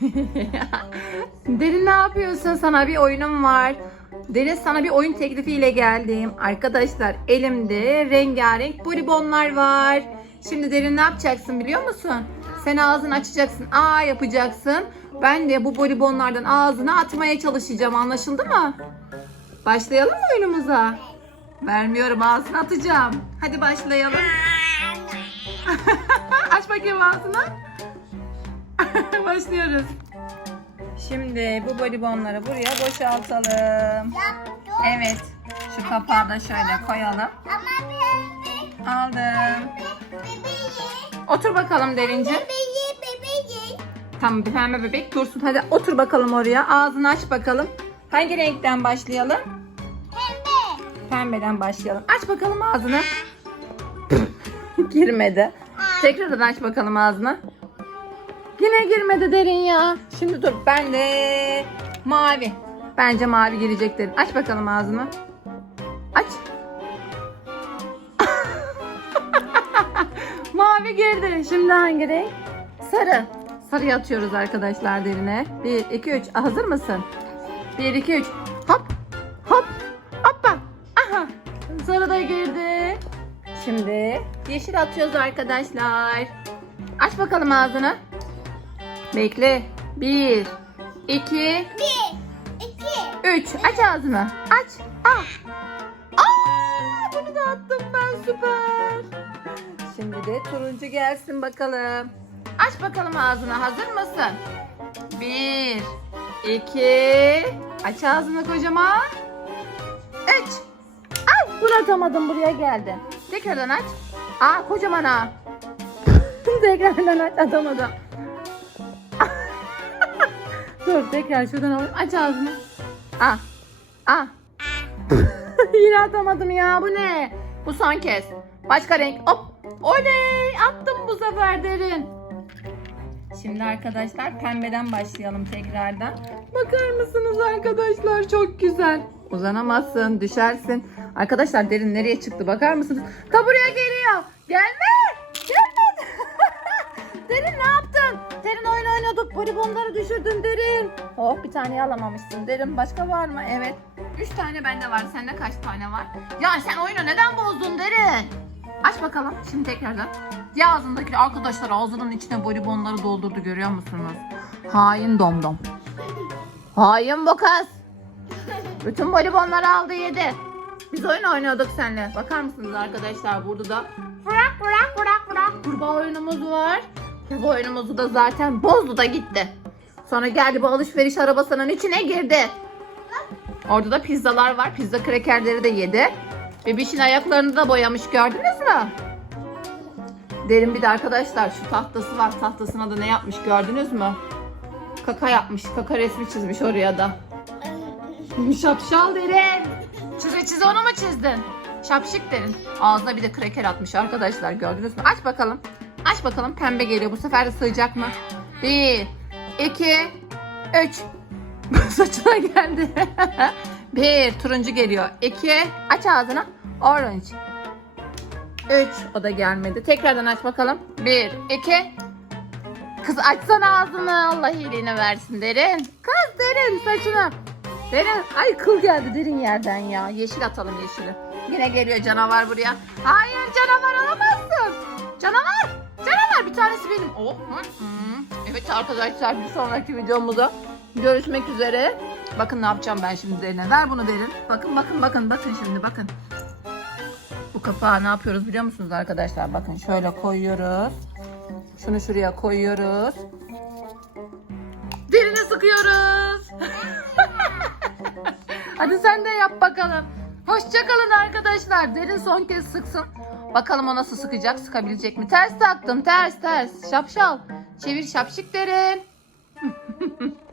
Derin ne yapıyorsun? Sana bir oyunum var. Deniz sana bir oyun teklifiyle geldim. Arkadaşlar elimde rengarenk bonibonlar var. Şimdi Derin ne yapacaksın biliyor musun? Sen ağzını açacaksın. Aa yapacaksın. Ben de bu bonibonlardan ağzına atmaya çalışacağım. Anlaşıldı mı? Başlayalım mı oyunumuza? Vermiyorum ağzına atacağım. Hadi başlayalım. Aç bakayım ağzını. Başlıyoruz. Şimdi bu bonibonları buraya boşaltalım. Evet. Şu kapağı da şöyle koyalım. Aldım. bebeği, Otur bakalım derince. bebeği, bebeği. Tamam pembe bebek dursun. Hadi otur bakalım oraya. Ağzını aç bakalım. Hangi renkten başlayalım? Pembe. Pembeden başlayalım. Aç bakalım ağzını. Girmedi. Tekrardan aç bakalım ağzını. Yine girmedi derin ya. Şimdi dur ben de mavi. Bence mavi girecek derin. Aç bakalım ağzını. Aç. mavi girdi. Şimdi hangi renk? Sarı. Sarıyı atıyoruz arkadaşlar derine. 1, 2, 3. Hazır mısın? 1, 2, 3. Hop. Hop. Hoppa. Aha. Sarı da girdi. Şimdi yeşil atıyoruz arkadaşlar. Aç bakalım ağzını. Bekle. 1, 2, Bir, iki, 3. Aç ağzını. Aç. Ah. Aa, bunu da attım ben süper. Şimdi de turuncu gelsin bakalım. Aç bakalım ağzını. Hazır mısın? 1, 2, aç ağzını kocaman. 3. Ay bunu atamadım buraya geldi. Tekrardan aç. Aa kocaman ha. Tekrardan aç atamadım. Dur tekrar şuradan alayım. Aç ağzını. Ah. Ah. Yine atamadım ya. Bu ne? Bu son kez. Başka renk. Hop. Oley. Attım bu sefer derin. Şimdi arkadaşlar pembeden başlayalım tekrardan. Bakar mısınız arkadaşlar? Çok güzel. Uzanamazsın, düşersin. Arkadaşlar derin nereye çıktı bakar mısınız? Ta buraya geliyor. Gelme. Gelme. Derin oyun oynuyorduk. Bonibonları düşürdün derin. Oh bir tane alamamışsın. Derin başka var mı? Evet. Üç tane bende var. Sende kaç tane var? Ya sen oyunu neden bozdun derin? Aç bakalım. Şimdi tekrardan. Ya ağzındaki arkadaşlar ağzının içine bonibonları doldurdu görüyor musunuz? Hain domdom. Hain bu kız. Bütün bonibonları aldı yedi. Biz oyun oynuyorduk seninle. Bakar mısınız arkadaşlar burada da bırak bırak bırak bırak kurbağa oyunumuz var. Kurbağa oyunumuzu da zaten bozdu da gitti. Sonra geldi bu alışveriş arabasının içine girdi. Orada da pizzalar var. Pizza krekerleri de yedi. Bebişin ayaklarını da boyamış gördünüz mü? Derin bir de arkadaşlar şu tahtası var. Tahtasına da ne yapmış gördünüz mü? Kaka yapmış. Kaka resmi çizmiş oraya da. Şapşal derin. Çize çize onu mu çizdin? Şapşık derin. Ağzına bir de kreker atmış arkadaşlar gördünüz mü? Aç bakalım. Aç bakalım pembe geliyor. Bu sefer de sığacak mı? Bir, iki, üç. Saçına geldi. bir, turuncu geliyor. İki, aç ağzını. Orange. Üç, o da gelmedi. Tekrardan aç bakalım. Bir, iki. Kız açsana ağzını. Allah iyiliğini versin derin. Kız derin saçını. Derin. Ay kıl geldi derin yerden ya. Yeşil atalım yeşili. Yine geliyor canavar buraya. Hayır canavar alamazsın. Canavar. Canavar bir tanesi benim. Oh. hı. Evet arkadaşlar bir sonraki videomuzda görüşmek üzere. Bakın ne yapacağım ben şimdi derine. Ver bunu derin. Bakın bakın bakın bakın şimdi bakın. Bu kapağı ne yapıyoruz biliyor musunuz arkadaşlar? Bakın şöyle koyuyoruz. Şunu şuraya koyuyoruz. Derine sıkıyoruz. Hadi sen de yap bakalım. Hoşçakalın arkadaşlar. Derin son kez sıksın. Bakalım o nasıl sıkacak, sıkabilecek mi? Ters taktım, ters ters. Şapşal. Çevir derin.